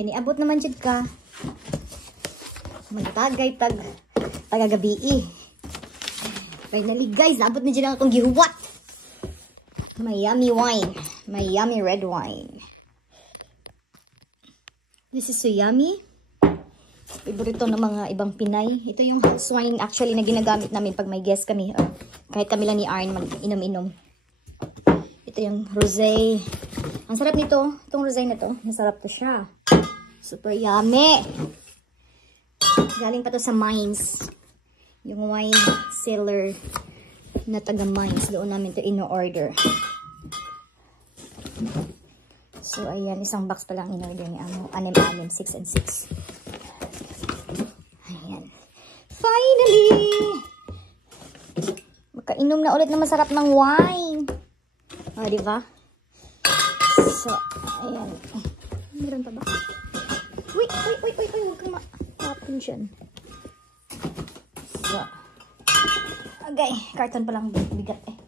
Kaya niabot naman dyan ka. Magtagay tagagabi. Finally guys, naabot na dyan ang akong gihuwat. My yummy wine. My yummy red wine. This is so yummy. Favorito ng mga ibang Pinay. Ito yung house wine actually na ginagamit namin pag may guest kami. Kahit kami lang ni Arn mag-inom-inom. Ito yung rosé. Ang sarap nito. Itong rosé na to. Masarap to siya. Super yummy. Galing pa to sa Mines. Yung wine seller na taga Mines. Doon namin to ino-order. So, ayan. Isang box pa lang in-order ni Amo. 6 and 6. Ayan. Finally! Makainom na ulit na masarap ng wine. O, diba? So, ayan. Meron pa ba? Wait. Huwag kang ma-tapin dyan. So, okay. Carton pa lang bigat eh.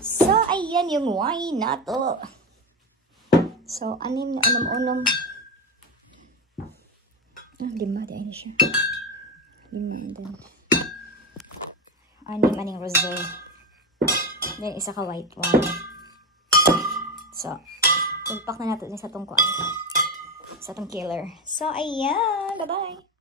So, ayan yung wine na to. So, 6 na unom-unom. 5 dahil siya. 5 and then 6 aning rosé. Then, isa ka white wine. So, tulpak na natin sa itong kuwan. Sa itong killer. So, ayan. Bye-bye.